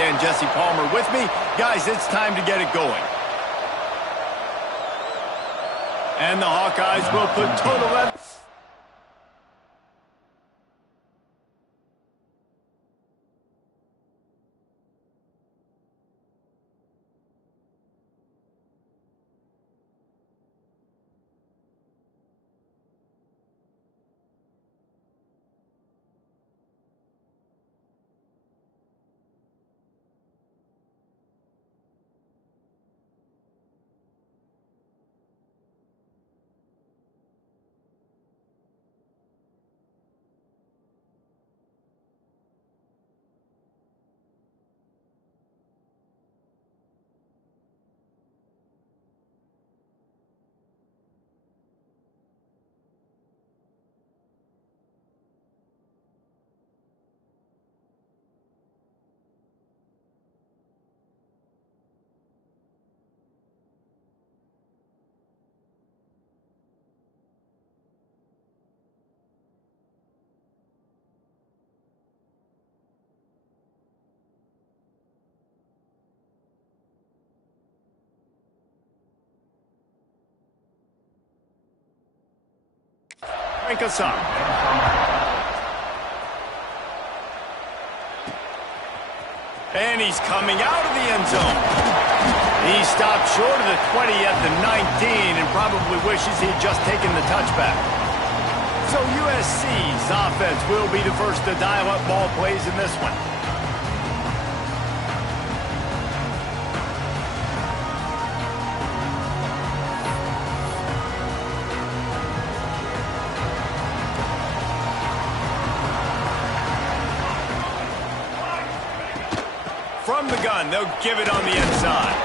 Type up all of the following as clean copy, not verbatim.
again. Jesse Palmer with me. Guys, it's time to get it going. And the Hawkeyes will put total... Crank us up. And he's coming out of the end zone. He stopped short of the 20 at the 19 and probably wishes he'd just taken the touchback. So USC's offense will be the first to dial up ball plays in this one. From the gun, they'll give it on the inside.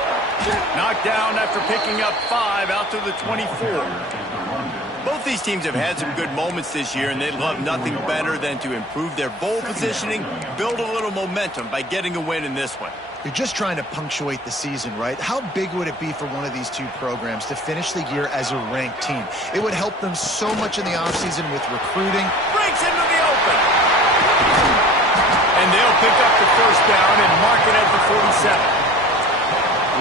Knocked down after picking up 5 out to the 24. Both these teams have had some good moments this year, and they'd love nothing better than to improve their bowl positioning, build a little momentum by getting a win in this one. You're just trying to punctuate the season, right? How big would it be for one of these two programs to finish the year as a ranked team? It would help them so much in the offseason with recruiting. Breaks into the open. And they'll pick up the first down and mark it at the 47.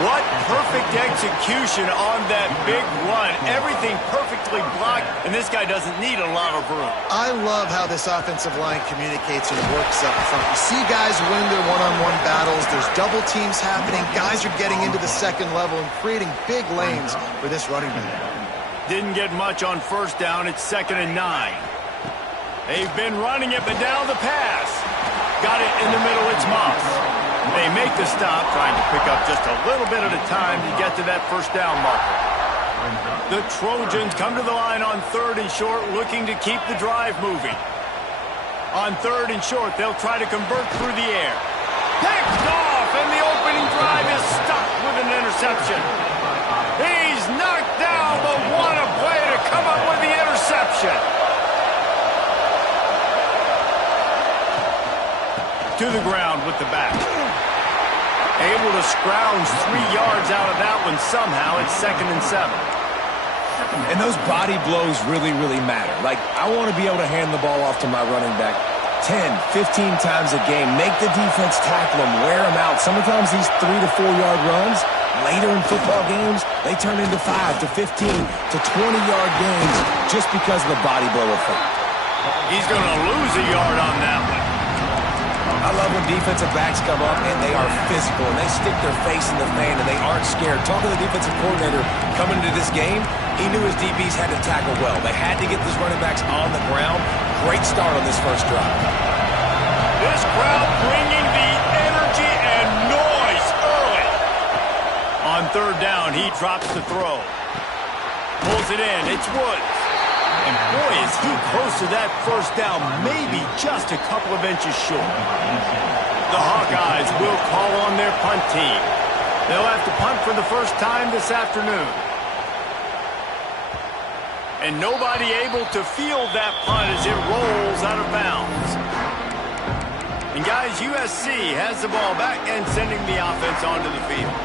What perfect execution on that big run. Everything perfectly blocked, and this guy doesn't need a lot of room. I love how this offensive line communicates and works up front. You see guys win their one-on-one battles. There's double teams happening. Guys are getting into the second level and creating big lanes for this running back. Didn't get much on first down. It's 2nd and 9. They've been running it, but now the pass. Got it in the middle. It's Moss. They make the stop, trying to pick up just a little bit at a time to get to that first down marker. The Trojans come to the line on 3rd and short, looking to keep the drive moving. On 3rd and short, they'll try to convert through the air. Picked off, and the opening drive is stopped with an interception. He's knocked down, but what a play to come up with the interception. To the ground with the back. Able to scrounge 3 yards out of that one somehow. It's 2nd and 7. And those body blows really, really matter. Like, I want to be able to hand the ball off to my running back 10, 15 times a game. Make the defense tackle them, wear them out. Sometimes these 3 to 4 yard runs, later in football games, they turn into 5 to 15 to 20-yard games just because of the body blow effect. He's going to lose a yard on that one. I love when defensive backs come up and they are physical and they stick their face in the fan and they aren't scared. Talking to the defensive coordinator coming into this game, he knew his DBs had to tackle well. They had to get these running backs on the ground. Great start on this first drive. This crowd bringing the energy and noise early. On 3rd down, he drops the throw. Pulls it in. It's Woods. And boy, is he close to that first down, maybe just a couple of inches short. The Hawkeyes will call on their punt team. They'll have to punt for the first time this afternoon. And nobody able to field that punt as it rolls out of bounds. And guys, USC has the ball back and sending the offense onto the field.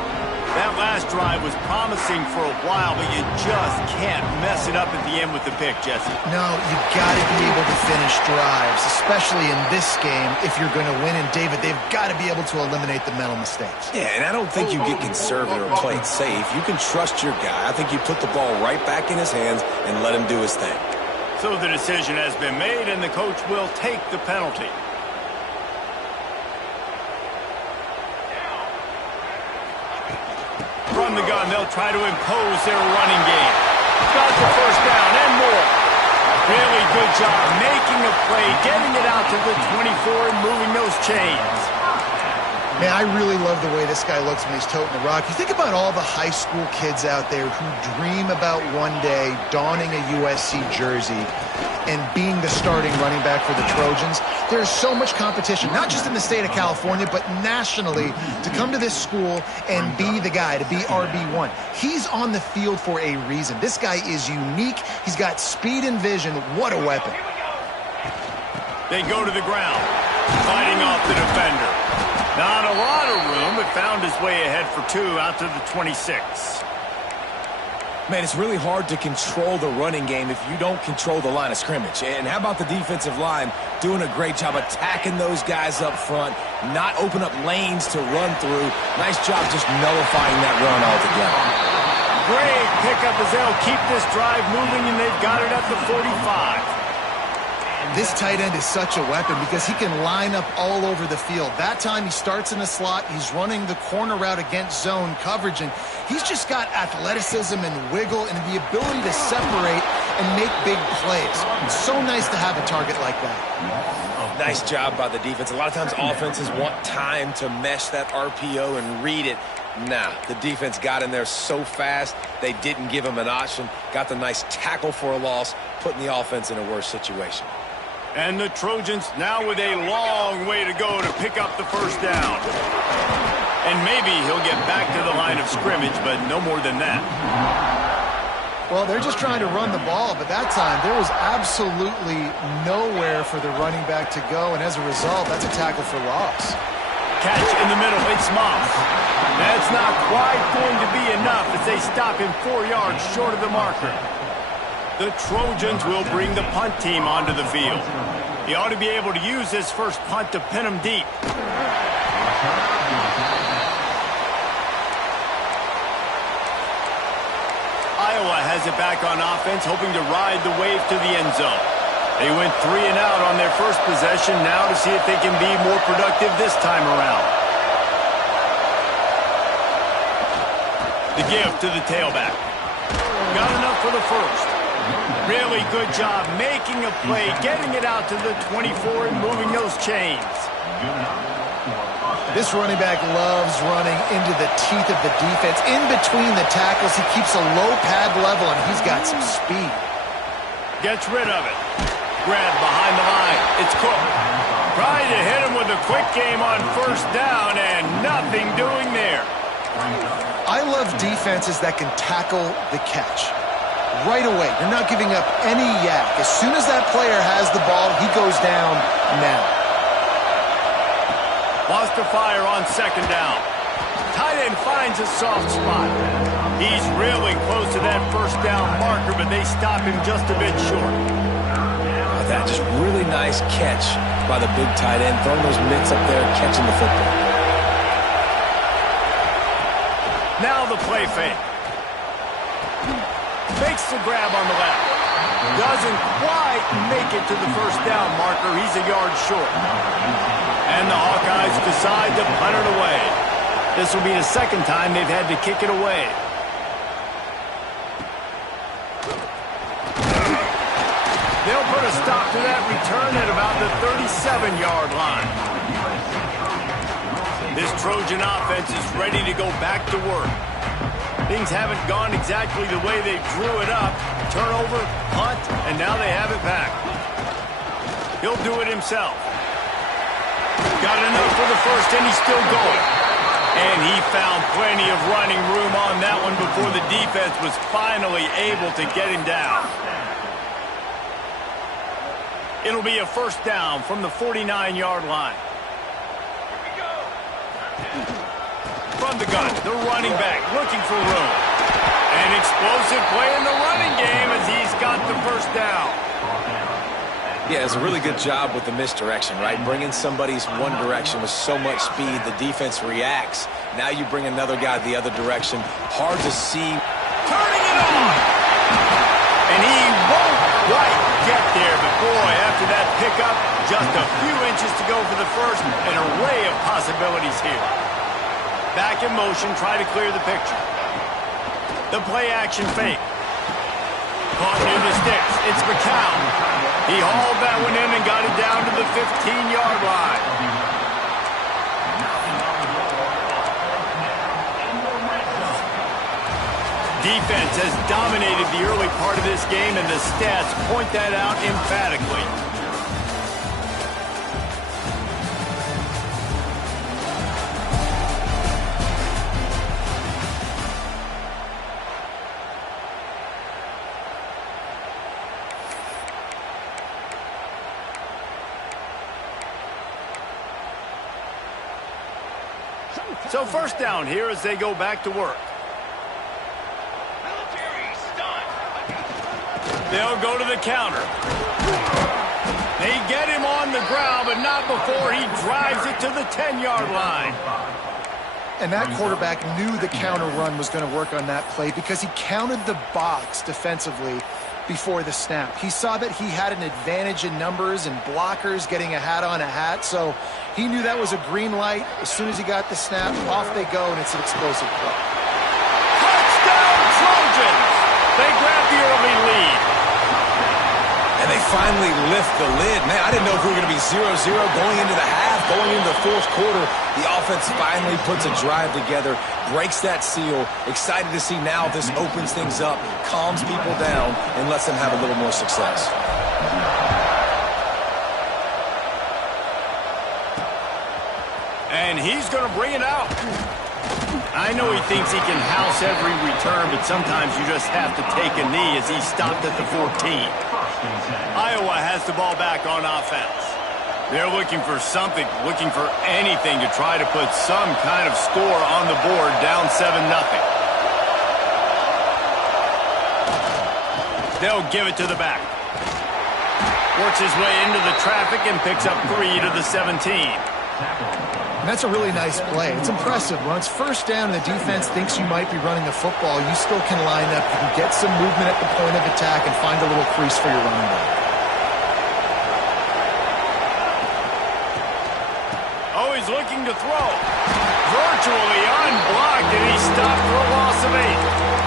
That last drive was promising for a while, but you just can't mess it up at the end with the pick, Jesse. No, you got to be able to finish drives, especially in this game if you're going to win. And, David, they've got to be able to eliminate the mental mistakes. Yeah, and I don't think you get conservative or play it safe. You can trust your guy. I think you put the ball right back in his hands and let him do his thing. So the decision has been made, and the coach will take the penalty. From the gun, they'll try to impose their running game. Got the first down and more. Really good job making a play, getting it out to the 24 and moving those chains. Man, I really love the way this guy looks when he's toting the rock. You think about all the high school kids out there who dream about one day donning a USC jersey and being the starting running back for the Trojans. There's so much competition, not just in the state of California, but nationally, to come to this school and be the guy, to be RB1. He's on the field for a reason. This guy is unique. He's got speed and vision. What a weapon. They go to the ground, fighting off the defender. Not a lot of room, but found his way ahead for 2 out to the 26. Man, it's really hard to control the running game if you don't control the line of scrimmage. And how about the defensive line doing a great job attacking those guys up front, not open up lanes to run through. Nice job just nullifying that run altogether. Great pickup as they'll keep this drive moving, and they've got it at the 45. This tight end is such a weapon because he can line up all over the field. That time he starts in the slot. He's running the corner route against zone coverage, and he's just got athleticism and wiggle and the ability to separate and make big plays. It's so nice to have a target like that. Nice job by the defense. A lot of times offenses want time to mesh that RPO and read it. Nah, the defense got in there so fast, they didn't give him an option. Got the nice tackle for a loss, putting the offense in a worse situation. And the Trojans now with a long way to go to pick up the first down. And maybe he'll get back to the line of scrimmage, but no more than that. Well, they're just trying to run the ball, but that time there was absolutely nowhere for the running back to go, and as a result, that's a tackle for loss. Catch in the middle, it's Moss. That's not quite going to be enough as they stop him 4 yards short of the marker. The Trojans will bring the punt team onto the field. He ought to be able to use this first punt to pin him deep. Iowa has it back on offense, hoping to ride the wave to the end zone. They went 3 and out on their first possession, now to see if they can be more productive this time around. The give to the tailback. Got enough for the first. Really good job making a play, getting it out to the 24 and moving those chains. This running back loves running into the teeth of the defense. In between the tackles, he keeps a low pad level, and he's got some speed. Gets rid of it. Grab behind the line. It's Cook. Trying to hit him with a quick game on first down, and nothing doing there. I love defenses that can tackle the catch. Right away, they're not giving up any yak. As soon as that player has the ball, he goes down now. Lost to fire on second down. Tight end finds a soft spot. He's really close to that first down marker, but they stop him just a bit short. That just really nice catch by the big tight end, throwing those mitts up there, catching the football. Now the play fake. Makes the grab on the left. Doesn't quite make it to the first down marker. He's a yard short. And the Hawkeyes decide to punt it away. This will be the second time they've had to kick it away. They'll put a stop to that return at about the 37-yard line. This Trojan offense is ready to go back to work. Things haven't gone exactly the way they drew it up. Turnover, punt, and now they have it back. He'll do it himself. Got enough for the first, and he's still going. And he found plenty of running room on that one before the defense was finally able to get him down. It'll be a first down from the 49-yard line. From the gun, the running back looking for room. An explosive play in the running game as he's got the first down. Yeah, it's a really good job with the misdirection, right? Bringing somebody's one direction with so much speed, the defense reacts. Now you bring another guy the other direction. Hard to see. Turning it on! And he won't quite get there, but boy, after that pickup, just a few inches to go for the first. An array of possibilities here. Back in motion, try to clear the picture. The play-action fake. Caught near the sticks. It's McCown. He hauled that one in and got it down to the 15-yard line. Defense has dominated the early part of this game, and the stats point that out emphatically. So first down here as they go back to work. They'll go to the counter. They get him on the ground, but not before he drives it to the 10-yard line. And that quarterback knew the counter run was going to work on that play because he counted the box defensively before the snap. He saw that he had an advantage in numbers and blockers getting a hat on a hat, so he knew that was a green light. As soon as he got the snap, off they go, and it's an explosive play. Touchdown, Trojans! They grab the early lead. And they finally lift the lid. Man, I didn't know if we were going to be 0-0 going into the half, going into the fourth quarter. The offense finally puts a drive together, breaks that seal. Excited to see now if this opens things up, calms people down, and lets them have a little more success. And he's going to bring it out. I know he thinks he can house every return, but sometimes you just have to take a knee as he stopped at the 14. Iowa has the ball back on offense. They're looking for something, looking for anything to try to put some kind of score on the board, down 7-0. They'll give it to the back. Works his way into the traffic and picks up 3 to the 17. And that's a really nice play. It's impressive. When it's first down and the defense thinks you might be running the football, you still can line up. You can get some movement at the point of attack and find a little crease for your running back. Oh, he's looking to throw. Virtually unblocked, and he stopped for a loss of 8.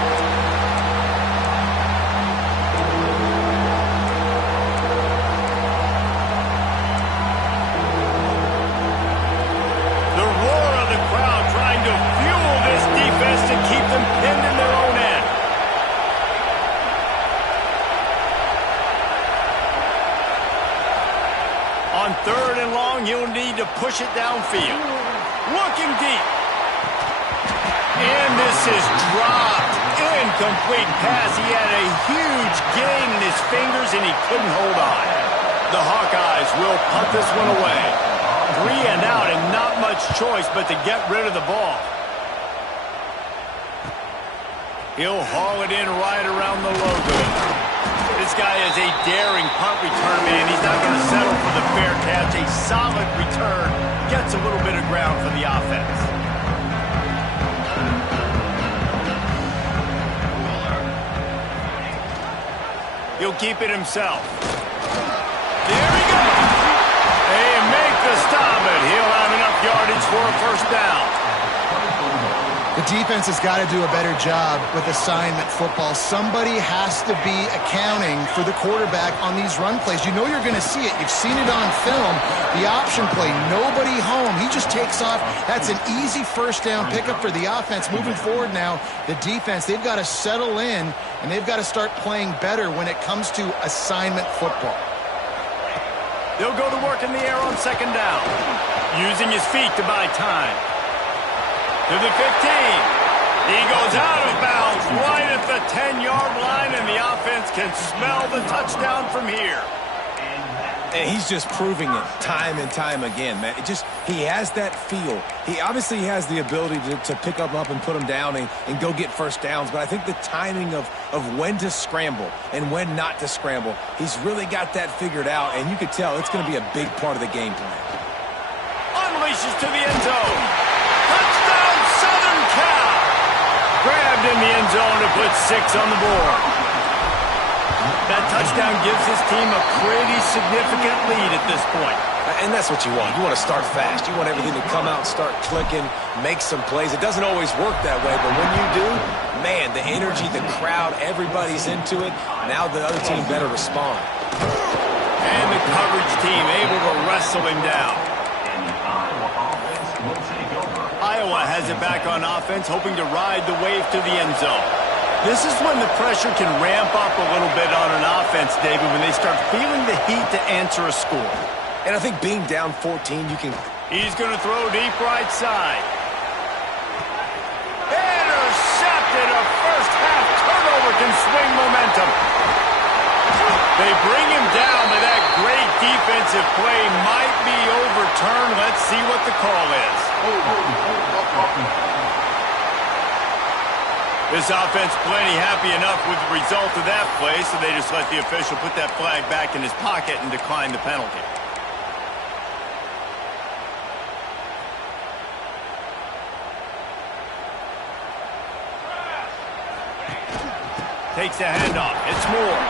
To keep them pinned in their own end. On 3rd and long, he'll need to push it downfield. Looking deep. And this is dropped. Incomplete pass. He had a huge gain in his fingers, and he couldn't hold on. The Hawkeyes will punt this one away. 3 and out, and not much choice but to get rid of the ball. He'll haul it in right around the logo. This guy is a daring punt return man. He's not going to settle for the fair catch. A solid return. Gets a little bit of ground for the offense. He'll keep it himself. There he goes. They make the stop, but he'll have enough yardage for a first down. The defense has got to do a better job with assignment football. Somebody has to be accounting for the quarterback on these run plays. You know you're going to see it. You've seen it on film. The option play, nobody home. He just takes off. That's an easy first down pickup for the offense. Moving forward now, the defense, they've got to settle in, and they've got to start playing better when it comes to assignment football. They'll go to work in the air on 2nd down, using his feet to buy time. To the 15. He goes out of bounds right at the 10-yard line, and the offense can smell the touchdown from here. And he's just proving it time and time again, man. He has that feel. He obviously has the ability to pick them up and put them down and go get first downs. But I think the timing of when to scramble and when not to scramble, he's really got that figured out. And you could tell it's going to be a big part of the game plan. Unleashes to the end zone. Touchdown, Southern Cal. Grabbed in the end zone to put 6 on the board. That touchdown gives his team a pretty significant lead at this point. And that's what you want. You want to start fast. You want everything to come out and start clicking, make some plays. It doesn't always work that way, but when you do, man, the energy, the crowd, everybody's into it. Now the other team better respond. And the coverage team able to wrestle him down. Iowa has it back on offense, hoping to ride the wave to the end zone. This is when the pressure can ramp up a little bit on an offense, David, when they start feeling the heat to answer a score. And I think being down 14, you can... He's going to throw deep right side. Intercepted. A first-half turnover can swing momentum. They bring him down, but that great defensive play might be overturned. Let's see what the call is. This offense plenty happy enough with the result of that play, so they just let the official put that flag back in his pocket and decline the penalty. Takes the handoff. It's Moore.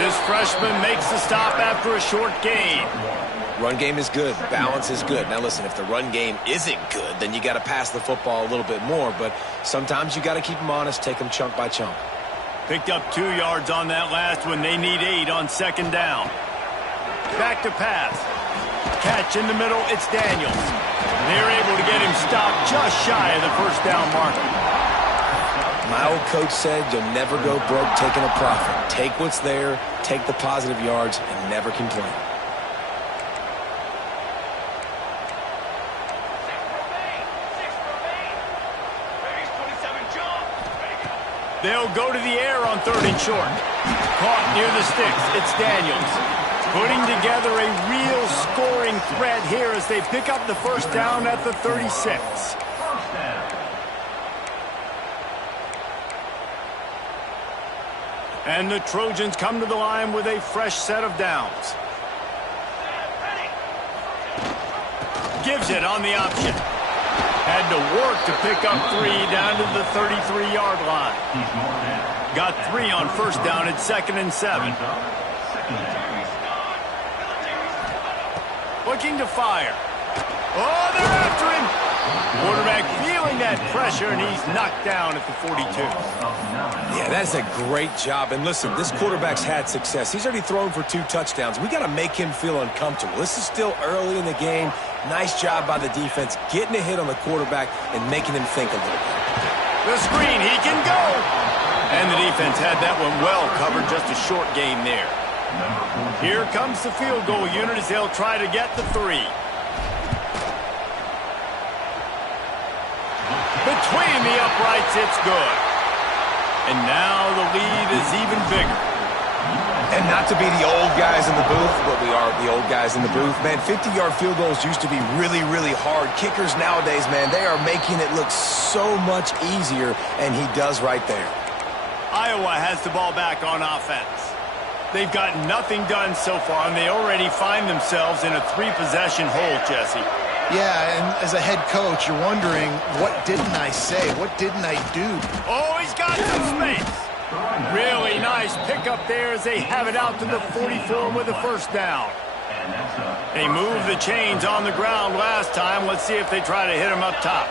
This freshman makes the stop after a short gain. Run game is good. Balance is good. Now, listen, if the run game isn't good, then you got to pass the football a little bit more. But sometimes you got to keep them honest, take them chunk by chunk. Picked up 2 yards on that last one. They need 8 on second down. Back to pass. Catch in the middle. It's Daniels. They're able to get him stopped just shy of the first down marker. My old coach said you'll never go broke taking a profit. Take what's there, take the positive yards, and never complain. They'll go to the air on 3rd and short. Caught near the sticks. It's Daniels. Putting together a real scoring threat here as they pick up the first down at the 36. And the Trojans come to the line with a fresh set of downs. Gives it on the option. Had to work to pick up 3 down to the 33-yard line. Got 3 on first down at 2nd and 7. Looking to fire. Oh, they're after him. Quarterback feeling that pressure, and he's knocked down at the 42. Yeah, that's a great job. And listen, this quarterback's had success. He's already thrown for 2 touchdowns. We got to make him feel uncomfortable. This is still early in the game. Nice job by the defense, getting a hit on the quarterback and making him think a little bit. The screen, he can go. And the defense had that one well covered, just a short gain there. Here comes the field goal unit as they'll try to get the 3. Between the uprights, it's good. And now the lead is even bigger. And not to be the old guys in the booth, but we are the old guys in the booth. Man, 50-yard field goals used to be really, really hard. Kickers nowadays, man, they are making it look so much easier, and he does right there. Iowa has the ball back on offense. They've got nothing done so far, and they already find themselves in a 3-possession hole, Jesse. Yeah, and as a head coach, you're wondering, what didn't I say? What didn't I do? Oh, he's got some space. Really nice pickup there as they have it out to the 44 with a first down. They moved the chains on the ground last time. Let's see if they try to hit him up top.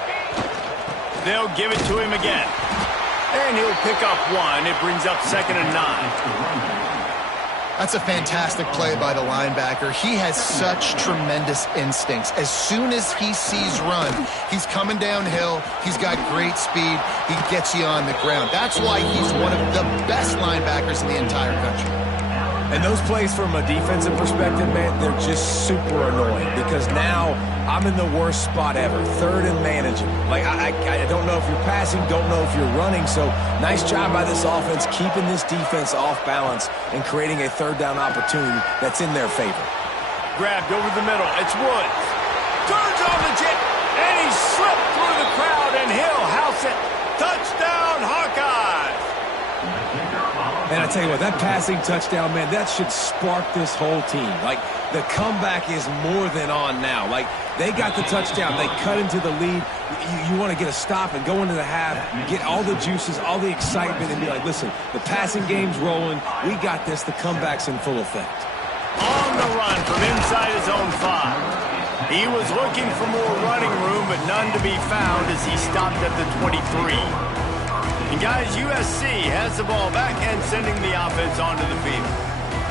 They'll give it to him again. And he'll pick up 1. It brings up 2nd and 9. That's a fantastic play by the linebacker. He has such tremendous instincts. As soon as he sees run, he's coming downhill. He's got great speed. He gets you on the ground. That's why he's one of the best linebackers in the entire country. And those plays from a defensive perspective, man, they're just super annoying because now I'm in the worst spot ever, 3rd and manageable. Like, I don't know if you're passing, don't know if you're running. So nice job by this offense keeping this defense off balance and creating a 3rd down opportunity that's in their favor. Grabbed over the middle. It's Woods. Turns on the jet, and he slipped through the crowd, and he'll house it. Touchdown, Hawkeyes! And I tell you what, that passing touchdown, man, that should spark this whole team. Like, the comeback is more than on now. Like, they got the touchdown. They cut into the lead. You want to get a stop and go into the half, get all the juices, all the excitement, and be like, listen, the passing game's rolling. We got this. The comeback's in full effect. On the run from inside his own 5. He was looking for more running room, but none to be found as he stopped at the 23. And guys, USC has the ball back and sending the offense onto the field.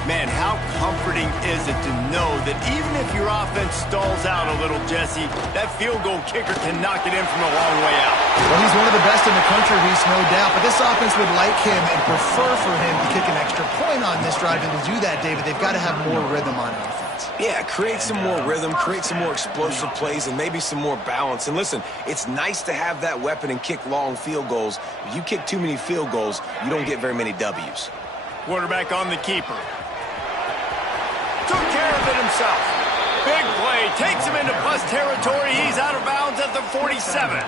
Man, how comforting is it to know that even if your offense stalls out a little, Jesse, that field goal kicker can knock it in from a long way out. Well, he's one of the best in the country, Reese, no doubt. But this offense would like him and prefer for him to kick an extra point on this drive. And to do that, David, they've got to have more rhythm on offense. Yeah, create some more rhythm, create some more explosive plays, and maybe some more balance. And listen, it's nice to have that weapon and kick long field goals. If you kick too many field goals, you don't get very many W's. Quarterback on the keeper. Took care of it himself. Big play. Takes him into plus territory. He's out of bounds at the 47.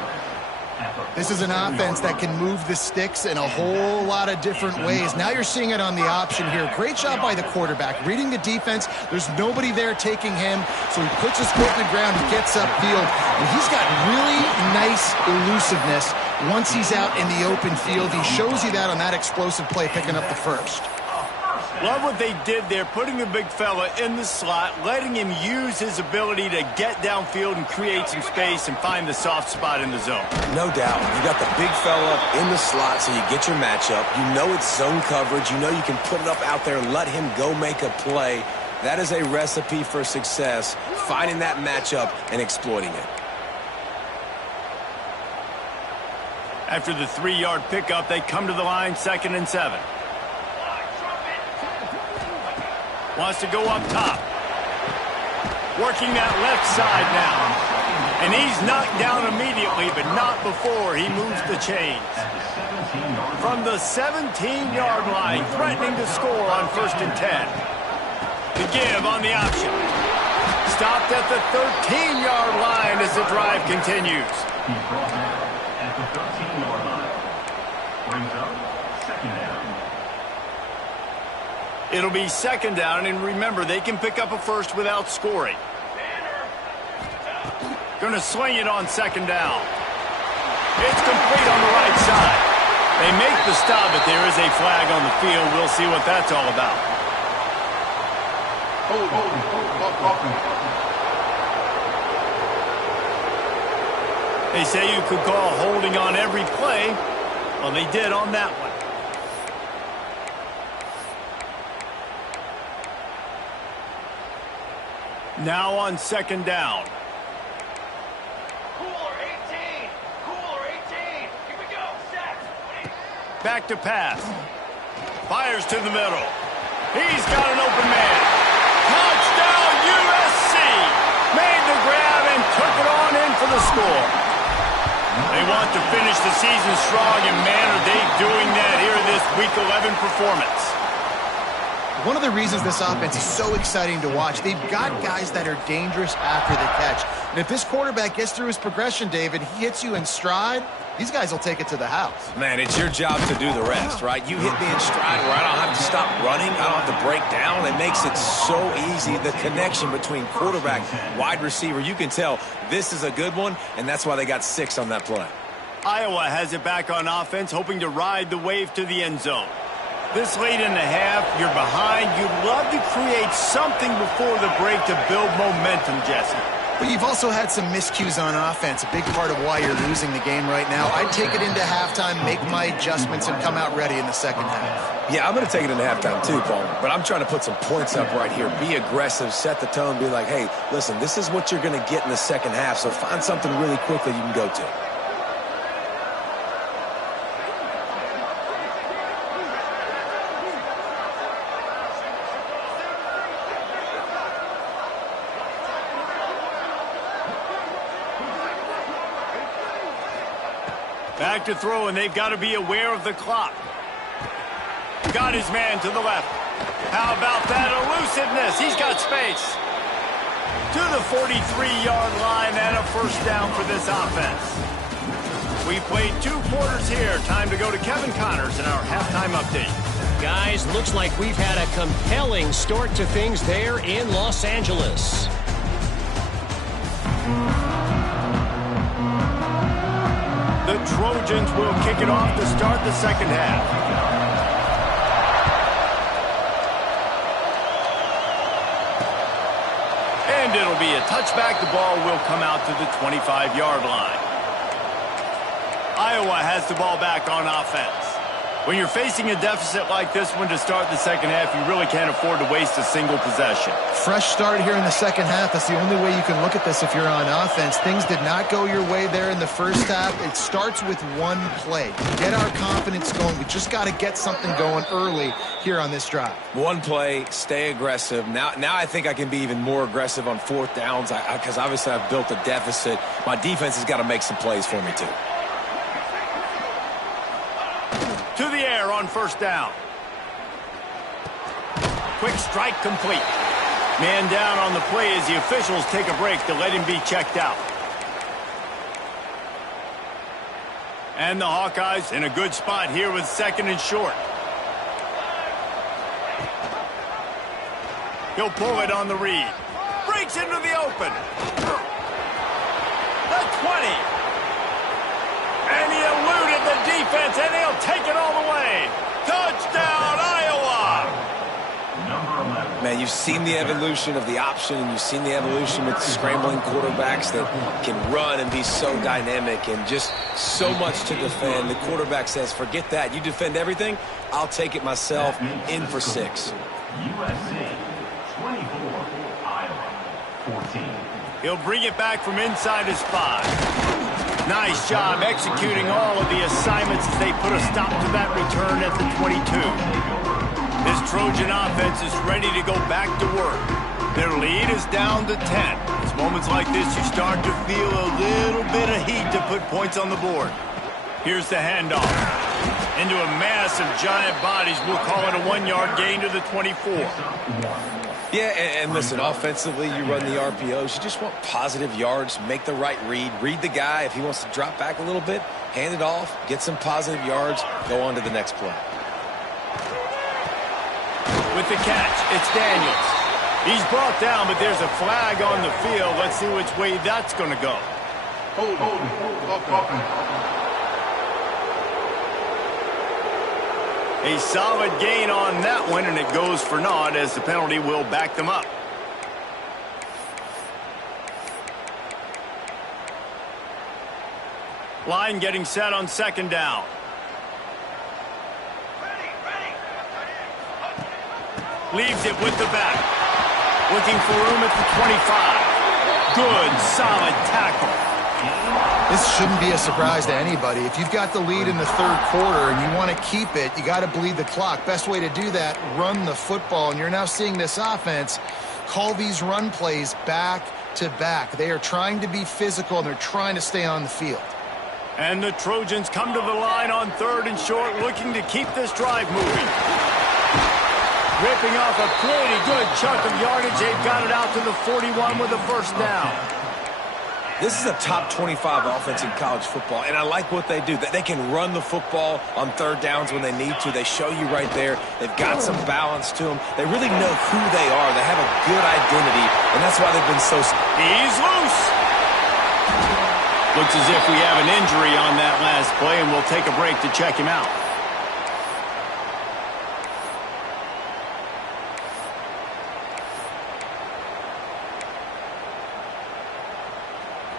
This is an offense that can move the sticks in a whole lot of different ways. Now you're seeing it on the option here. Great job by the quarterback. Reading the defense. There's nobody there taking him, so he puts his foot in the ground and gets upfield. And he's got really nice elusiveness once he's out in the open field. He shows you that on that explosive play, picking up the first. Love what they did there, putting the big fella in the slot, letting him use his ability to get downfield and create some space and find the soft spot in the zone. No doubt. You got the big fella in the slot, so you get your matchup. You know it's zone coverage. You know you can put it up out there and let him go make a play. That is a recipe for success, finding that matchup and exploiting it. After the 3-yard pickup, they come to the line, 2nd and 7. Wants to go up top. Working that left side now. And he's knocked down immediately, but not before he moves the chains. From the 17-yard line, threatening to score on 1st and 10. The give on the option. Stopped at the 13-yard line as the drive continues. He's brought down at the 13-yard line. Brings up 2nd down. It'll be 2nd down, and remember, they can pick up a first without scoring. Gonna swing it on 2nd down. It's complete on the right side. They make the stop, but there is a flag on the field. We'll see what that's all about. They say you could call holding on every play. Well, they did on that one. Now on 2nd down. Cooler 18. Cooler 18. Here we go. Set. Back to pass. Fires to the middle. He's got an open man. Touchdown USC. Made the grab and took it on in for the score. They want to finish the season strong, and man, are they doing that here in this Week 11 performance. One of the reasons this offense is so exciting to watch, they've got guys that are dangerous after the catch. And if this quarterback gets through his progression, David, he hits you in stride, these guys will take it to the house. Man, it's your job to do the rest, right? You hit me in stride where I don't have to stop running. I don't have to break down. It makes it so easy. The connection between quarterback, wide receiver, you can tell this is a good one, and that's why they got 6 on that play. Iowa has it back on offense, hoping to ride the wave to the end zone. This late in the half, you're behind. You'd love to create something before the break to build momentum, Jesse. But you've also had some miscues on offense, a big part of why you're losing the game right now. I'd take it into halftime, make my adjustments, and come out ready in the 2nd half. Yeah, I'm going to take it into halftime too, Paul. But I'm trying to put some points up right here. Be aggressive, set the tone, be like, hey, listen, this is what you're going to get in the 2nd half, so find something really quickly you can go to. Back to throw, and they've got to be aware of the clock. Got his man to the left. How about that elusiveness? He's got space. To the 43-yard line and a first down for this offense. We played 2 quarters here. Time to go to Kevin Connors in our halftime update. Guys, looks like we've had a compelling start to things there in Los Angeles. The Trojans will kick it off to start the second half. And it'll be a touchback. The ball will come out to the 25-yard line. Iowa has the ball back on offense. When you're facing a deficit like this one to start the second half, you really can't afford to waste a single possession. Fresh start here in the second half. That's the only way you can look at this if you're on offense. Things did not go your way there in the first half. It starts with one play. Get our confidence going. We just got to get something going early here on this drive. One play, stay aggressive. Now I think I can be even more aggressive on 4th downs because obviously I've built a deficit. My defense has got to make some plays for me too. To the air on first down. Quick strike complete. Man down on the play as the officials take a break to let him be checked out. And the Hawkeyes in a good spot here with 2nd and short. He'll pull it on the read. Breaks into the open. The 20. And he eluded the defense, and he'll take it all the way. Touchdown, Iowa! Number 11. Man, you've seen the evolution of the option, and you've seen the evolution with scrambling quarterbacks that can run and be so dynamic and just so much to defend. The quarterback says, forget that. You defend everything, I'll take it myself. In for 6. USC 24, Iowa 14. He'll bring it back from inside his 5. Nice job executing all of the assignments as they put a stop to that return at the 22. This Trojan offense is ready to go back to work. Their lead is down to 10. It's moments like this you start to feel a little bit of heat to put points on the board. Here's the handoff. Into a mass of giant bodies. We'll call it a 1-yard gain to the 24. Yeah, and listen, offensively, you run the RPOs. You just want positive yards, make the right read the guy. If he wants to drop back a little bit, hand it off, get some positive yards, go on to the next play. With the catch, it's Daniels. He's brought down, but there's a flag on the field. Let's see which way that's going to go. A solid gain on that one, and it goes for naught as the penalty will back them up. Line getting set on 2nd down. Leaves it with the back. Looking for room at the 25. Good, solid tackle. This shouldn't be a surprise to anybody. If you've got the lead in the 3rd quarter and you want to keep it, you got to bleed the clock. Best way to do that, run the football. And you're now seeing this offense call these run plays back to back. They are trying to be physical, and they're trying to stay on the field. And the Trojans come to the line on 3rd and short, looking to keep this drive moving. Ripping off a pretty good chunk of yardage. They've got it out to the 41 with a first down. This is a top 25 offense in college football, and I like what they do. They can run the football on 3rd downs when they need to. They show you right there. They've got some balance to them. They really know who they are. They have a good identity, and that's why they've been so... He's loose. Looks as if we have an injury on that last play, and we'll take a break to check him out.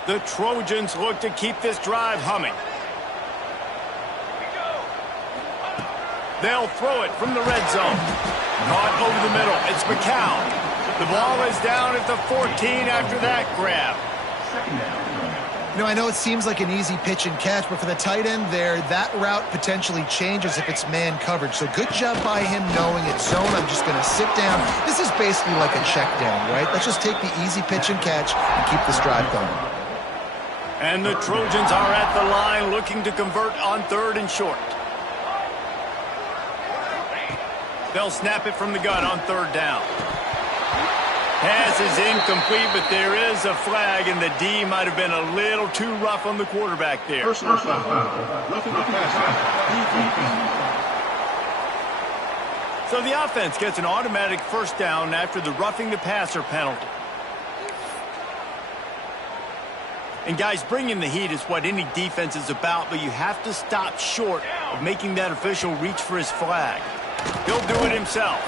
The Trojans look to keep this drive humming. They'll throw it from the red zone. Caught over the middle. It's McCown. The ball is down at the 14 after that grab. You know, I know it seems like an easy pitch and catch, but for the tight end there, that route potentially changes if it's man coverage. So good job by him knowing it's zone. I'm just going to sit down. This is basically like a check down, right? Let's just take the easy pitch and catch and keep this drive going. And the Trojans are at the line looking to convert on 3rd and short. They'll snap it from the gun on 3rd down. Pass is incomplete, but there is a flag, and the D might have been a little too rough on the quarterback there. Personal foul. Roughing the passer. So the offense gets an automatic first down after the roughing the passer penalty. And guys, bringing the heat is what any defense is about, but you have to stop short of making that official reach for his flag. He'll do it himself.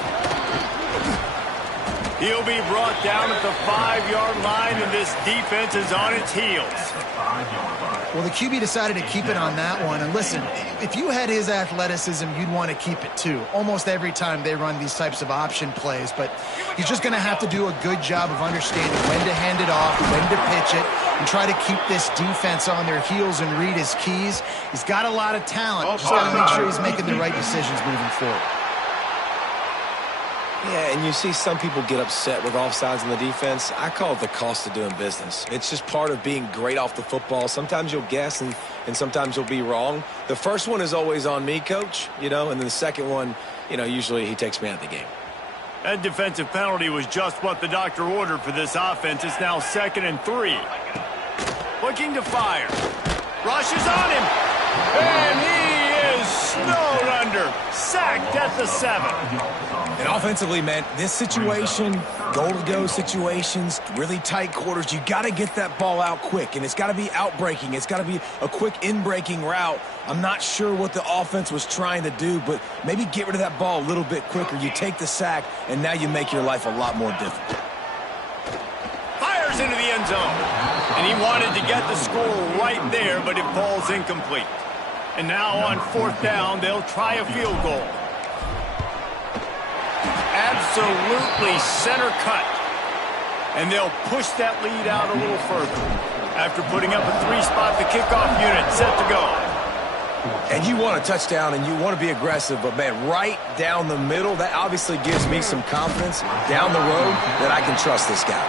He'll be brought down at the 5-yard line, and this defense is on its heels. Well, the QB decided to keep it on that one. And listen, if you had his athleticism, you'd want to keep it too. Almost every time they run these types of option plays. But he's just going to have to do a good job of understanding when to hand it off, when to pitch it, and try to keep this defense on their heels and read his keys. He's got a lot of talent. Just got to make sure he's making the right decisions moving forward. Yeah, and you see some people get upset with offsides in the defense. I call it the cost of doing business. It's just part of being great off the football. Sometimes you'll guess and sometimes you'll be wrong. The first one is always on me, Coach, and then the second one, usually he takes me out of the game. That defensive penalty was just what the doctor ordered for this offense. It's now 2nd and 3. Looking to fire. Rushes on him. And he is snowed under. Sacked at the 7. And offensively, man, this situation, goal-to-go situations, really tight quarters, you got to get that ball out quick, and it's got to be out-breaking. It's got to be a quick in-breaking route. I'm not sure what the offense was trying to do, but maybe get rid of that ball a little bit quicker. You take the sack, and now you make your life a lot more difficult. Fires into the end zone. And he wanted to get the score right there, but it falls incomplete. And now on 4th down, they'll try a field goal. Absolutely center cut. And they'll push that lead out a little further. After putting up a 3-spot, the kickoff unit set to go. And you want a touchdown and you want to be aggressive, but man, right down the middle, that obviously gives me some confidence down the road that I can trust this guy.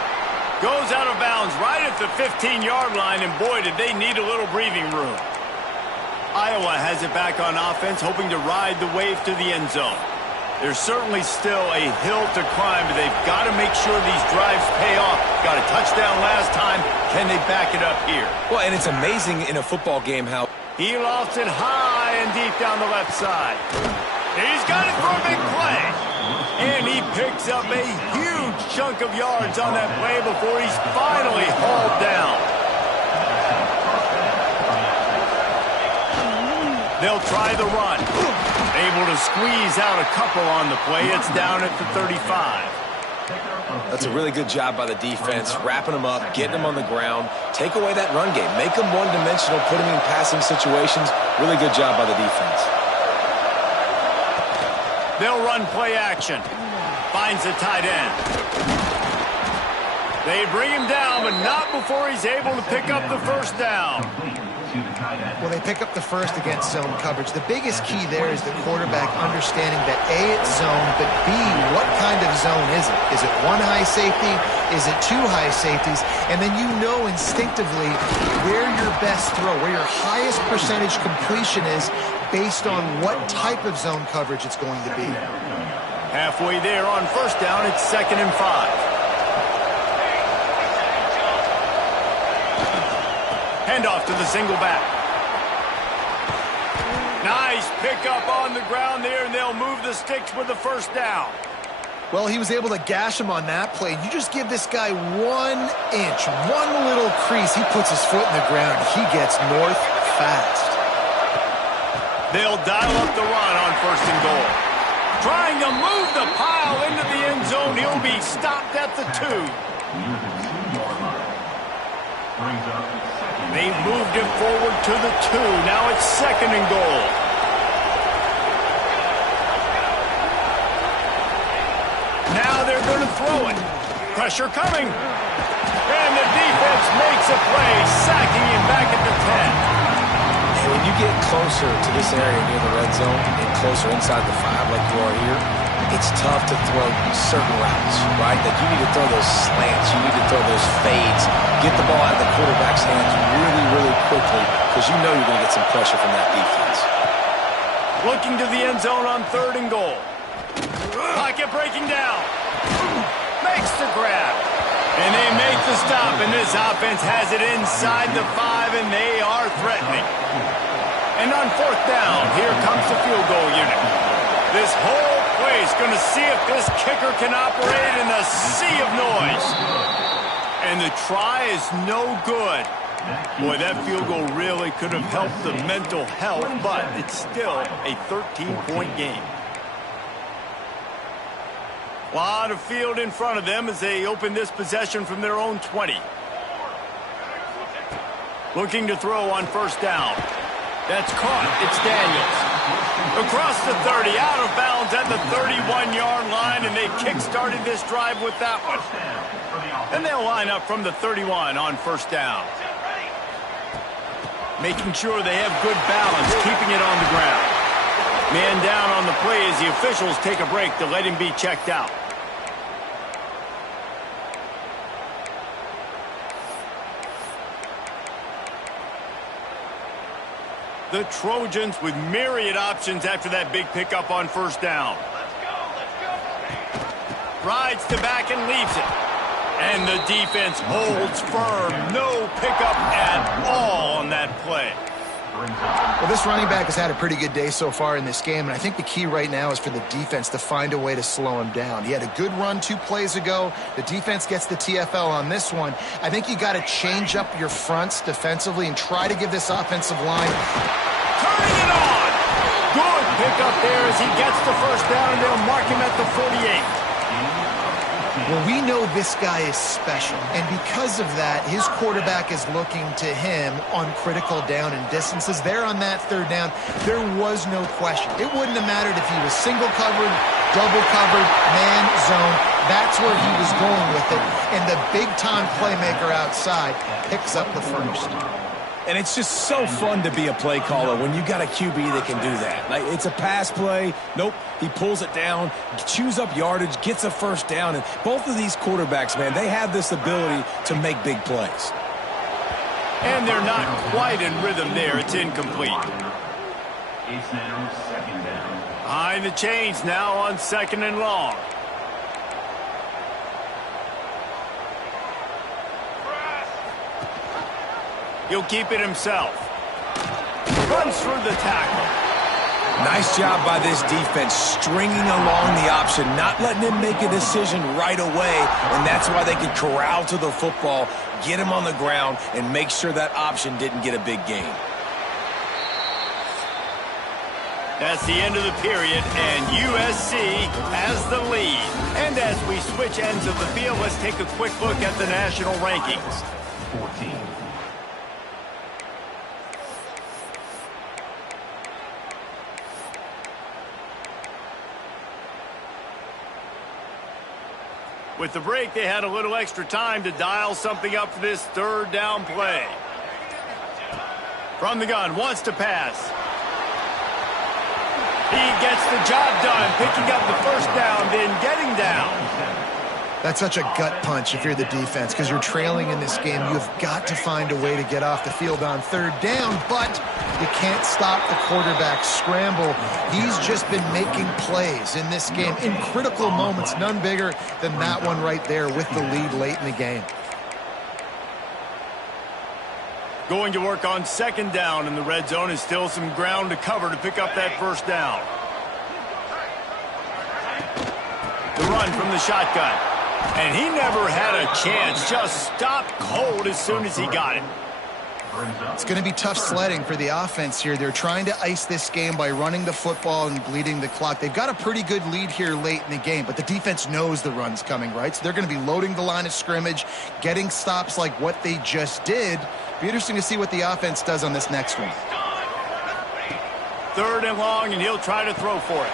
Goes out of bounds right at the 15-yard line, and boy, did they need a little breathing room. Iowa has it back on offense, hoping to ride the wave to the end zone. There's certainly still a hill to climb, but they've got to make sure these drives pay off. Got a touchdown last time. Can they back it up here? Well, and it's amazing in a football game how... He lost it high and deep down the left side. He's got it for a big play. And he picks up a huge chunk of yards on that play before he's finally hauled down. They'll try the run. Able to squeeze out a couple on the play. It's down at the 35. That's a really good job by the defense, wrapping them up, getting them on the ground. Take away that run game. Make them one-dimensional, put them in passing situations. Really good job by the defense. They'll run play action. Finds the tight end. They bring him down, but not before he's able to pick up the first down. Well, they pick up the first against zone coverage. The biggest key there is the quarterback understanding that A, it's zone, but B, what kind of zone is it? Is it one high safety? Is it two high safeties? And then you know instinctively where your best throw, where your highest percentage completion is based on what type of zone coverage it's going to be. Halfway there on first down, it's 2nd and 5. Handoff to the single back. Nice pickup on the ground there, and they'll move the sticks with the first down. Well, he was able to gash him on that play. You just give this guy 1 inch, one little crease. He puts his foot in the ground. He gets north fast. They'll dial up the run on 1st and goal. Trying to move the pile into the end zone. He'll be stopped at the 2. They've moved it forward to the 2. Now it's 2nd and goal. Now they're going to throw it. Pressure coming. And the defense makes a play, sacking him back at the 10. And when you get closer to this area near the red zone and closer inside the 5 like you are here, it's tough to throw certain routes, right? Like you need to throw those slants. You need to throw those fades. Get the ball out of the quarterback's hands really, really quickly because you know you're going to get some pressure from that defense. Looking to the end zone on 3rd and goal. Pocket breaking down. makes the grab. And they make the stop, and this offense has it inside the 5, and they are threatening. And on 4th down, here comes the field goal unit. This whole place going to see if this kicker can operate in the sea of noise. And the try is no good. Boy, that field goal really could have helped the mental health, but it's still a 13-point game. A lot of field in front of them as they open this possession from their own 20. Looking to throw on 1st down. That's caught. It's Daniels. Across the 30, out of bounds at the 31-yard line, and they kick-started this drive with that one. And they'll line up from the 31 on 1st down. Making sure they have good balance, keeping it on the ground. Man down on the play as the officials take a break to let him be checked out. The Trojans with myriad options after that big pickup on 1st down. Let's go. Rides to back and leaves it. And the defense holds firm. No pickup at all on that play. Well, this running back has had a pretty good day so far in this game, and I think the key right now is for the defense to find a way to slow him down. He had a good run 2 plays ago. The defense gets the TFL on this one. I think you got to change up your fronts defensively and try to give this offensive line. Turning it on! Good pickup there as he gets the 1st down, and they'll mark him at the 48. Well, we know this guy is special, and because of that, his quarterback is looking to him on critical down and distances. There on that 3rd down, there was no question. It wouldn't have mattered if he was single covered, double covered, man, zone. That's where he was going with it, and the big-time playmaker outside picks up the 1st. And it's just so fun to be a play caller when you got a QB that can do that. Like, it's a pass play. Nope, he pulls it down, chews up yardage, gets a 1st down. And both of these quarterbacks, man, they have this ability to make big plays. And they're not quite in rhythm there. It's incomplete. It's now 2nd down. Behind the chains now on 2nd and long. He'll keep it himself. Runs through the tackle. Nice job by this defense stringing along the option, not letting him make a decision right away, and that's why they could corral to the football, get him on the ground, and make sure that option didn't get a big gain. That's the end of the period, and USC has the lead. And as we switch ends of the field, let's take a quick look at the national rankings. 14. With the break, they had a little extra time to dial something up for this 3rd down play. From the gun, wants to pass. He gets the job done, picking up the 1st down, then getting down. That's such a gut punch if you're the defense, because you're trailing in this game. You've got to find a way to get off the field on 3rd down, but you can't stop the quarterback scramble. He's just been making plays in this game in critical moments, none bigger than that one right there with the lead late in the game. Going to work on 2nd down in the red zone, is still some ground to cover to pick up that 1st down. The run from the shotgun. And he never had a chance, just stopped cold as soon as he got it. It's going to be tough sledding for the offense here. They're trying to ice this game by running the football and bleeding the clock. They've got a pretty good lead here late in the game, but the defense knows the run's coming, right? So they're going to be loading the line of scrimmage, getting stops like what they just did. Be interesting to see what the offense does on this next one. 3rd and long, and he'll try to throw for it.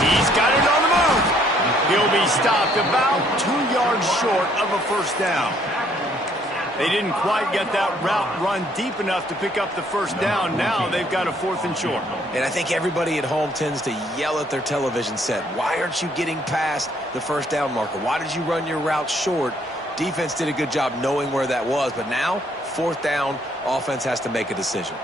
He's got it on the move. He'll be stopped about 2 yards short of a 1st down. They didn't quite get that route run deep enough to pick up the 1st down. Now they've got a 4th and short. And I think everybody at home tends to yell at their television set, why aren't you getting past the 1st down marker? Why did you run your route short? Defense did a good job knowing where that was, but now 4th down, offense has to make a decision.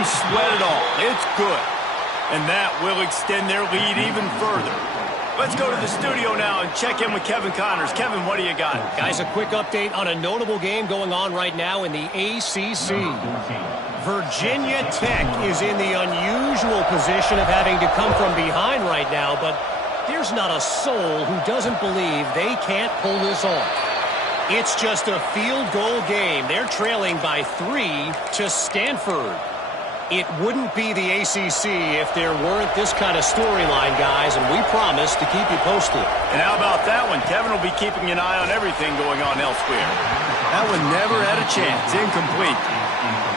even sweat at all. It's good. And that will extend their lead even further. Let's go to the studio now and check in with Kevin Connors. Kevin, what do you got? Guys, a quick update on a notable game going on right now in the ACC. Virginia Tech is in the unusual position of having to come from behind right now, but there's not a soul who doesn't believe they can't pull this off. It's just a field goal game. They're trailing by 3 to Stanford. It wouldn't be the ACC if there weren't this kind of storyline, guys, and we promise to keep you posted. And how about that one? Kevin will be keeping an eye on everything going on elsewhere. That one never had a chance. Incomplete.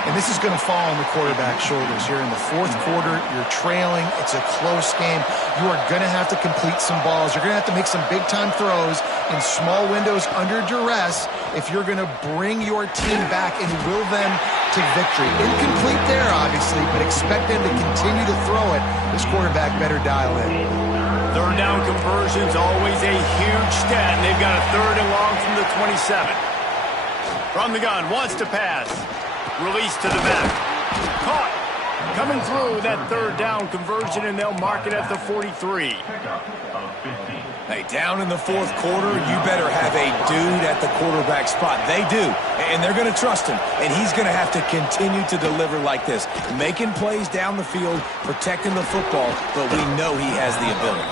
And this is going to fall on the quarterback's shoulders here in the fourth quarter. You're trailing. It's a close game. You are going to have to complete some balls. You're going to have to make some big-time throws in small windows under duress if you're going to bring your team back and will them to victory. Incomplete there, obviously, but expect them to continue to throw it. This quarterback better dial in. Third down conversion's always a huge stat, and they've got a third and long from the 27. From the gun, wants to pass. Release to the back. Caught. Coming through that third down conversion, and they'll mark it at the 43. Hey, down in the fourth quarter, you better have a dude at the quarterback spot. They do, and they're going to trust him, and he's going to have to continue to deliver like this, making plays down the field, protecting the football, but we know he has the ability.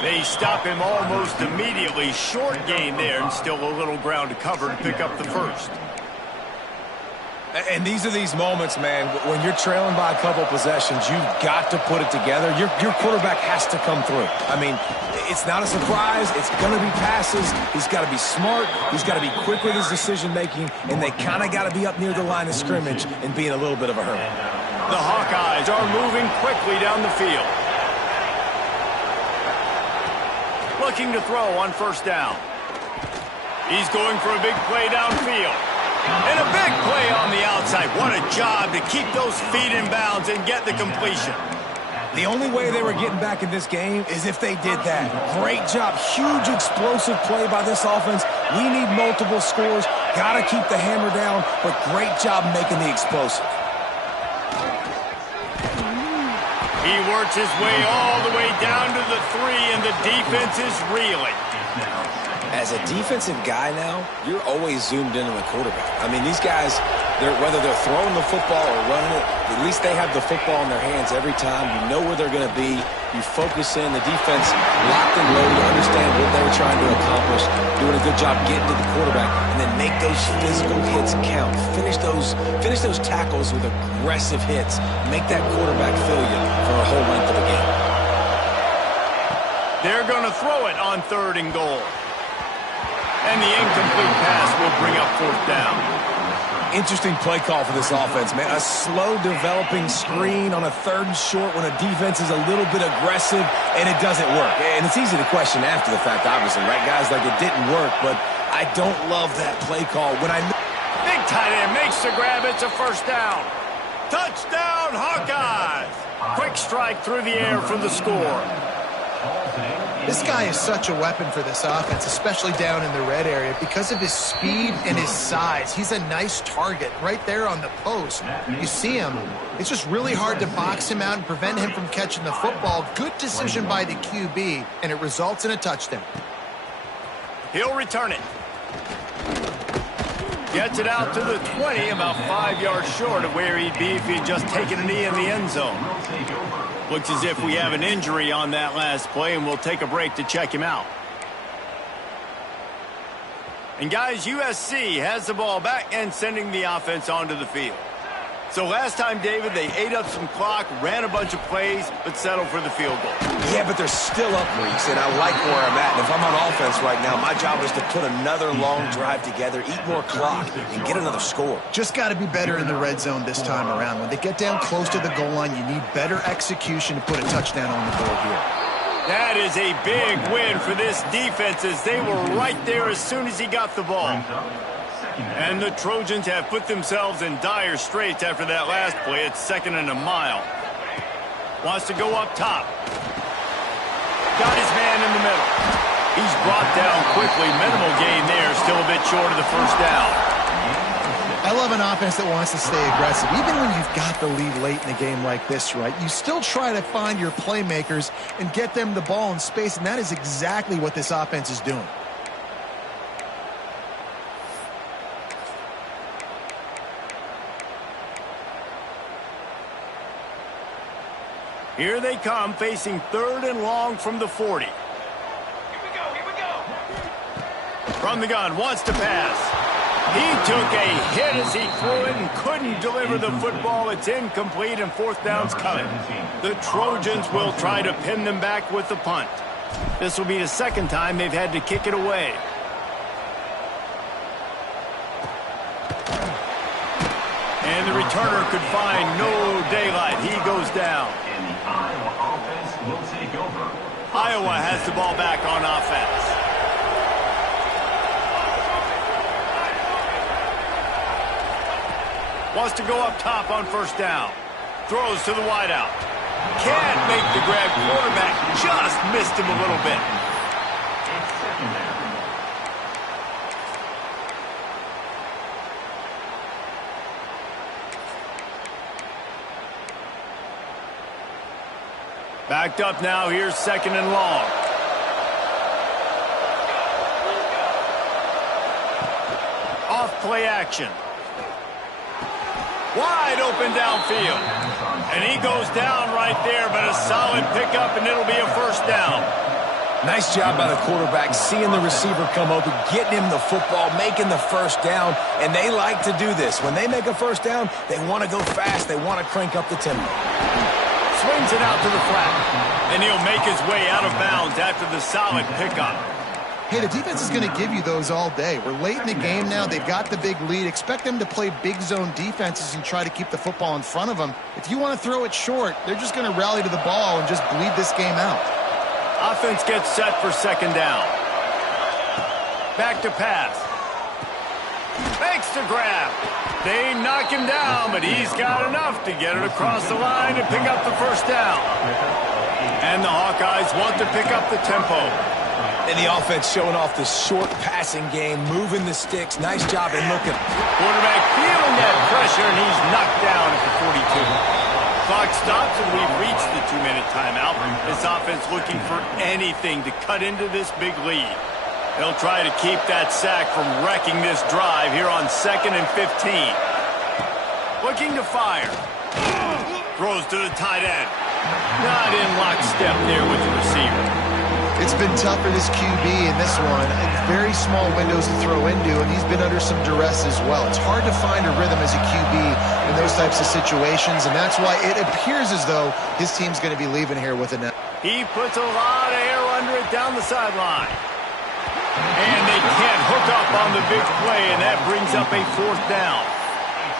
They stop him almost immediately. Short gain there, and still a little ground to cover to pick up the first. And these are these moments, man, when you're trailing by a couple possessions, you've got to put it together. Your quarterback has to come through. I mean, it's not a surprise. It's going to be passes. He's got to be smart. He's got to be quick with his decision-making, and they kind of got to be up near the line of scrimmage and be in a little bit of a hurry. The Hawkeyes are moving quickly down the field. Looking to throw on first down. He's going for a big play downfield. And a big play on the outside. What a job to keep those feet in bounds and get the completion. The only way they were getting back in this game is if they did that. Great job. Huge explosive play by this offense. We need multiple scores. Got to keep the hammer down, but great job making the explosive. He works his way all the way down to the 3, and the defense is reeling. As a defensive guy now, you're always zoomed in on the quarterback. I mean, these guys, whether they're throwing the football or running it, at least they have the football in their hands every time. You know where they're going to be. You focus in. The defense locked and loaded. You understand what they're trying to accomplish. Doing a good job getting to the quarterback, and then make those physical hits count. Finish those tackles with aggressive hits. Make that quarterback feel you for a whole length of the game. They're going to throw it on 3rd and goal. And the incomplete pass will bring up 4th down. Interesting play call for this offense, man. A slow developing screen on a 3rd and short when a defense is a little bit aggressive and it doesn't work. And it's easy to question after the fact, obviously, right, guys? Like, it didn't work, but I don't love that play call. Big tight end makes the grab. It's a first down. Touchdown, Hawkeyes! Quick strike through the air for the score. This guy is such a weapon for this offense, especially down in the red area, because of his speed and his size. He's a nice target right there on the post. You see him. It's just really hard to box him out and prevent him from catching the football. Good decision by the QB, and it results in a touchdown. He'll return it. Gets it out to the 20, about 5 yards short of where he'd be if he'd just taken a knee in the end zone. Looks as if we have an injury on that last play, and we'll take a break to check him out. And guys, USC has the ball back and sending the offense onto the field. So last time, David, they ate up some clock, ran a bunch of plays, but settled for the field goal. Yeah, but they're still up, Reese, and I like where I'm at. And if I'm on offense right now, my job is to put another long drive together, eat more clock, and get another score. Just got to be better in the red zone this time around. When they get down close to the goal line, you need better execution to put a touchdown on the board here. That is a big win for this defense, as they were right there as soon as he got the ball. And the Trojans have put themselves in dire straits after that last play. It's 2nd and a mile. Wants to go up top. Got his man in the middle. He's brought down quickly. Minimal gain there. Still a bit short of the first down. I love an offense that wants to stay aggressive. Even when you've got the lead late in a game like this, right, you still try to find your playmakers and get them the ball in space, and that is exactly what this offense is doing. Here they come, facing 3rd and long from the 40. Here we go. From the gun, wants to pass. He took a hit as he threw it and couldn't deliver the football. It's incomplete, and 4th down's coming. The Trojans will try to pin them back with the punt. This will be the 2nd time they've had to kick it away. And the returner could find no daylight. He goes down. And the Iowa offense will take over. Iowa has the ball back on offense. Wants to go up top on 1st down. Throws to the wideout. Can't make the grab. Quarterback just missed him a little bit. It's 2nd down. Backed up now. Here's 2nd and long. Off play action. Wide open downfield. And he goes down right there, but a solid pickup, and it'll be a 1st down. Nice job by the quarterback, seeing the receiver come open, getting him the football, making the 1st down, and they like to do this. When they make a 1st down, they want to go fast. They want to crank up the tempo. Swings it out to the flat, and he'll make his way out of bounds after the solid pickup. Hey, the defense is going to give you those all day. We're late in the game now. They've got the big lead. Expect them to play big zone defenses and try to keep the football in front of them. If you want to throw it short, they're just going to rally to the ball and just bleed this game out. Offense gets set for 2nd down. Back to pass. Makes the grab. They knock him down, but he's got enough to get it across the line and pick up the 1st down. And the Hawkeyes want to pick up the tempo. And the offense showing off the short passing game, moving the sticks. Nice job in looking. Quarterback feeling that pressure, and he's knocked down at the 42. Clock stops, and we've reached the 2-minute timeout. This offense looking for anything to cut into this big lead. They'll try to keep that sack from wrecking this drive here on 2nd and 15. Looking to fire. Throws to the tight end. Not in lockstep there with the receiver. It's been tough for this QB in this one. Very small windows to throw into, and he's been under some duress as well. It's hard to find a rhythm as a QB in those types of situations, and that's why it appears as though his team's going to be leaving here with a net. He puts a lot of air under it down the sideline. And they can't hook up on the big play, and that brings up a 4th down.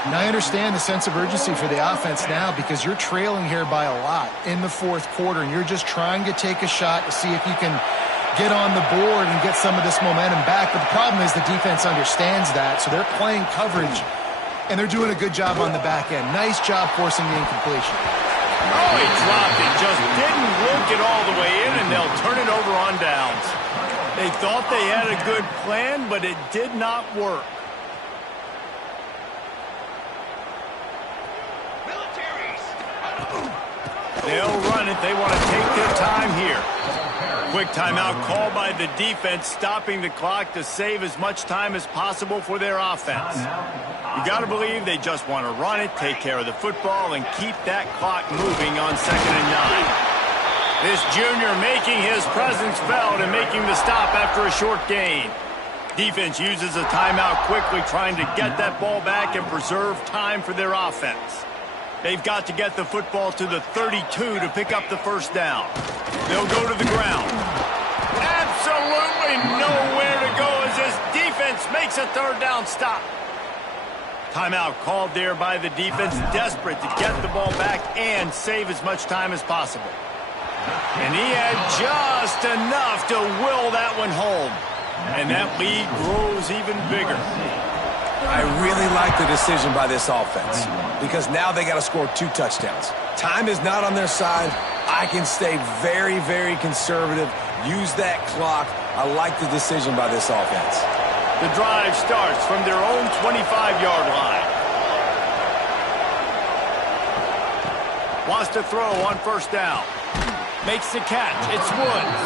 And I understand the sense of urgency for the offense now because you're trailing here by a lot in the 4th quarter, and you're just trying to take a shot to see if you can get on the board and get some of this momentum back. But the problem is the defense understands that, so they're playing coverage, and they're doing a good job on the back end. Nice job forcing the incompletion. Oh, he dropped it. Just didn't look it all the way in, and they'll turn it over on downs. They thought they had a good plan, but it did not work. They'll run it. They want to take their time here. Quick timeout called by the defense, stopping the clock to save as much time as possible for their offense. You got to believe they just want to run it, take care of the football, and keep that clock moving on 2nd and 9. This junior making his presence felt and making the stop after a short gain. Defense uses a timeout quickly, trying to get that ball back and preserve time for their offense. They've got to get the football to the 32 to pick up the 1st down. They'll go to the ground. Absolutely nowhere to go as this defense makes a 3rd down stop. Timeout called there by the defense, desperate to get the ball back and save as much time as possible. And he had just enough to will that one home. And that lead grows even bigger. I really like the decision by this offense because now they got to score 2 touchdowns. Time is not on their side. I can stay very, very conservative, use that clock. I like the decision by this offense. The drive starts from their own 25-yard line. Wants to throw on first down. Makes the catch. It's Woods.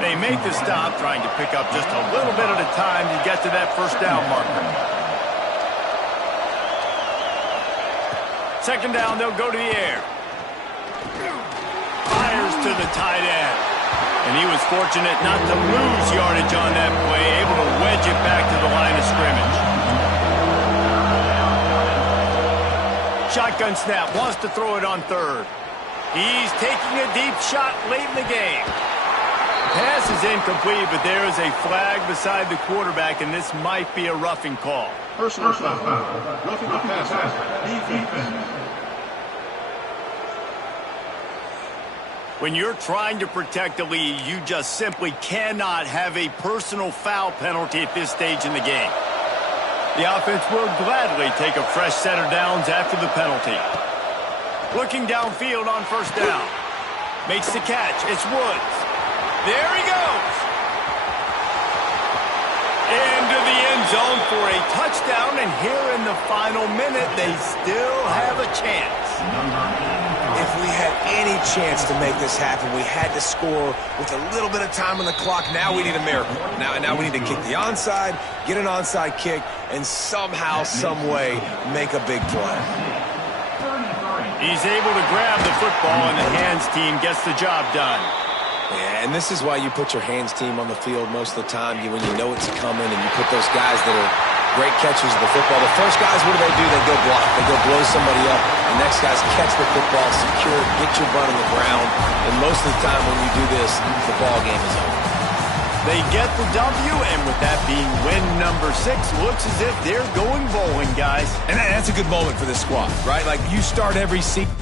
They make the stop, trying to pick up just a little bit at a time to get to that first down marker. Second down, they'll go to the air. Fires to the tight end. And he was fortunate not to lose yardage on that play, able to wedge it back to the line of scrimmage. Shotgun snap, wants to throw it on third. He's taking a deep shot late in the game. Pass is incomplete, but there is a flag beside the quarterback, and this might be a roughing call. Personal foul. Roughing the passer. Defense. When you're trying to protect a lead, you just simply cannot have a personal foul penalty at this stage in the game. The offense will gladly take a fresh set of downs after the penalty. Looking downfield on first down. Makes the catch. It's Woods. There he goes. Into the end zone for a touchdown, and here in the final minute, they still have a chance. If we had any chance to make this happen, we had to score with a little bit of time on the clock. Now we need a miracle. Now we need to kick the onside, get an onside kick, and somehow, some way, make a big play. He's able to grab the football, and the hands team gets the job done. Yeah, and this is why you put your hands team on the field most of the time when you know it's coming, and you put those guys that are great catchers of the football. The first guys, what do? They go block. They go blow somebody up. The next guys catch the football, secure it, get your butt on the ground. And most of the time when you do this, the ball game is over. They get the W, and with that being win number 6, looks as if they're going bowling, guys. And that's a good moment for this squad, right? Like, you start every season.